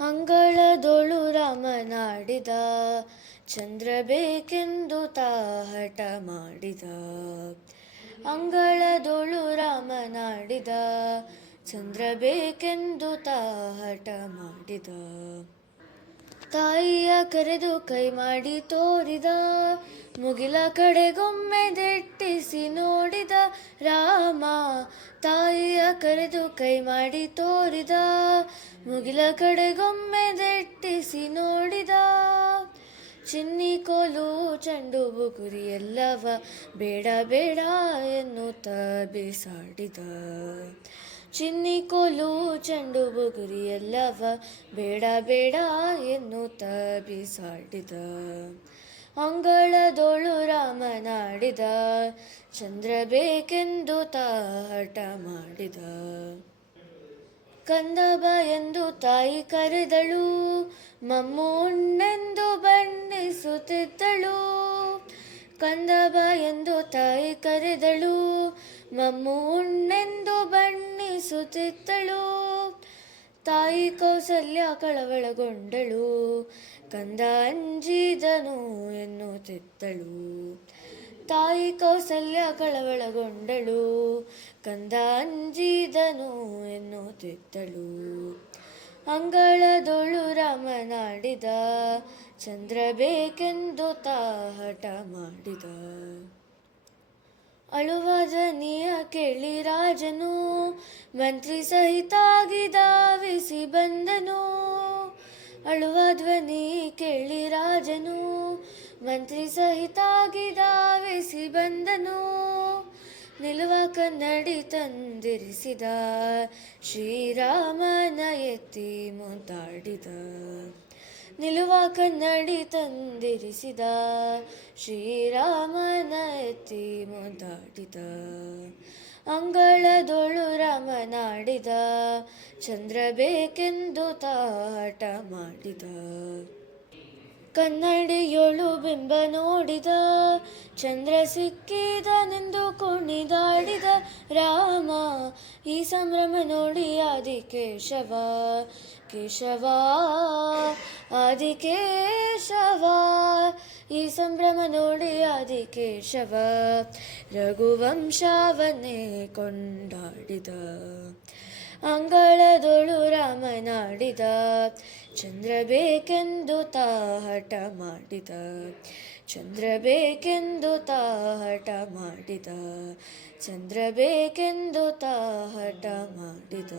ಅಂಗಳದೊಳು ರಾಮನಾಡಿದ, ಚಂದ್ರ ಬೇಕೆಂದು ತಾ ಹಠ ಮಾಡಿದ. ಅಂಗಳದೊಳು ರಾಮನಾಡಿದ, ಚಂದ್ರ ಬೇಕೆಂದು ತಾ ಹಠ ಮಾಡಿದ. ತಾಯಿಯ ಕರೆದು ಕೈ ಮಾಡಿ ತೋರಿದ, ಮುಗಿಲ ಕಡೆಗೊಮ್ಮೆ ದೆಟ್ಟಿಸಿ ನೋಡಿದ ರಾಮ. ತಾಯಿಯ ಕರೆದು ಕೈ ಮಾಡಿ ತೋರಿದ, ಮುಗಿಲ ಕಡೆಗೊಮ್ಮೆ ದೆಟ್ಟಿಸಿ ನೋಡಿದ. ಚಿನ್ನಿ ಕೋಲು ಚೆಂಡು ಬುಗುರಿ ಎಲ್ಲವ ಬೇಡ ಬೇಡ ಎನ್ನುತ್ತ ಬಿಸಾಡಿದ. ಚಿನ್ನಿ ಕೋಲು ಚೆಂಡು ಬುಗುರಿ ಎಲ್ಲವ ಬೇಡ ಬೇಡ ಎನ್ನುತ್ತ ಬಿಸಾಡಿದ. ಅಂಗಳದೊಳು ರಾಮನಾಡಿದ, ಚಂದ್ರ ಬೇಕೆಂದು ತಾ ಹಠ ಮಾಡಿದ. ಕಂದ ಬಾ ಎಂದು ತಾಯಿ ಕರೆದಳು, ಮಮ್ಮು ಉಣ್ಣೆಂದು ಬಣ್ಣಿಸುತ್ತಿದ್ದಳು. ಕಂದ ಬಾ ಎಂದು ತಾಯಿ ಕರೆದಳು, ಮಮ್ಮು ಉಣ್ಣೆಂದು ಬಣ್ಣಿಸುತ್ತಿದ್ದಳು. ತಾಯಿ ಕೌಸಲ್ಯ ಕಳವಳಗೊಂಡಳು, ಕಂದ ಅಂಜಿದನು ಎನ್ನುತ್ತಿದ್ದಳು. ತಾಯಿ ಕೌಸಲ್ಯ ಕಳವಳಗೊಂಡಳು, ಕಂದ ಅಂಜಿದನು ಎನ್ನುತ್ತಿದ್ದಳು. ಅಂಗಳದೊಳು ರಾಮನಾಡಿದ, ಚಂದ್ರ ಬೇಕೆಂದು ತಾ ಹಠ ಮಾಡಿದ. ಅಳುವ ಧ್ವನಿಯ ಕೇಳಿ ರಾಜನು, ಮಂತ್ರಿ ಸಹಿತಾಗಿ ಧಾವಿಸಿ ಬಂದನು. ಅಳುವ ಧ್ವನಿ ಕೇಳಿ ರಾಜನು, ಮಂತ್ರಿ ಸಹಿತಾಗಿ ಧಾವಿಸಿ ಬಂದನು. ನಿಲುವ ಕನ್ನಡಿ ತಂದಿರಿಸಿದ, ಶ್ರೀರಾಮನ ಎತ್ತಿ ಮುದ್ದಾಡಿದ. ನಿಲುವ ಕನ್ನಡಿ ತಂದಿರಿಸಿದ, ಶ್ರೀರಾಮನ ಎತ್ತಿ ಮುದ್ದಾಡಿದ. ಅಂಗಳದೊಳು ರಾಮನಾಡಿದ, ಚಂದ್ರ ಬೇಕೆಂದು ತಾ ಹಠ ಮಾಡಿದ. ಕನ್ನಡಿಯೊಳು ಬಿಂಬ ನೋಡಿದ, ಚಂದ್ರ ಸಿಕ್ಕಿದನೆಂದು ಕುಣಿದಾಡಿದ ರಾಮ. ಈ ಸಂಭ್ರಮ ನೋಡಿ ಆದಿಕೇಶವ, ಕೇಶವ ಆದಿಕೇಶವ. ಈ ಸಂಭ್ರಮ ನೋಡಿ ಆದಿಕೇಶವ, ರಘುವಂಶವನ್ನೇ ಕೊಂಡಾಡಿದ. ಅಂಗಳದೊಳು ರಾಮನಾಡಿದ, ಚಂದ್ರ ಬೇಕೆಂದು ತಾ ಹಠ ಮಾಡಿದ. ಚಂದ್ರ ಬೇಕೆಂದು ತಾ ಹಠ ಮಾಡಿದ. ಚಂದ್ರ ಬೇಕೆಂದು ತಾ ಹಠ ಮಾಡಿದ.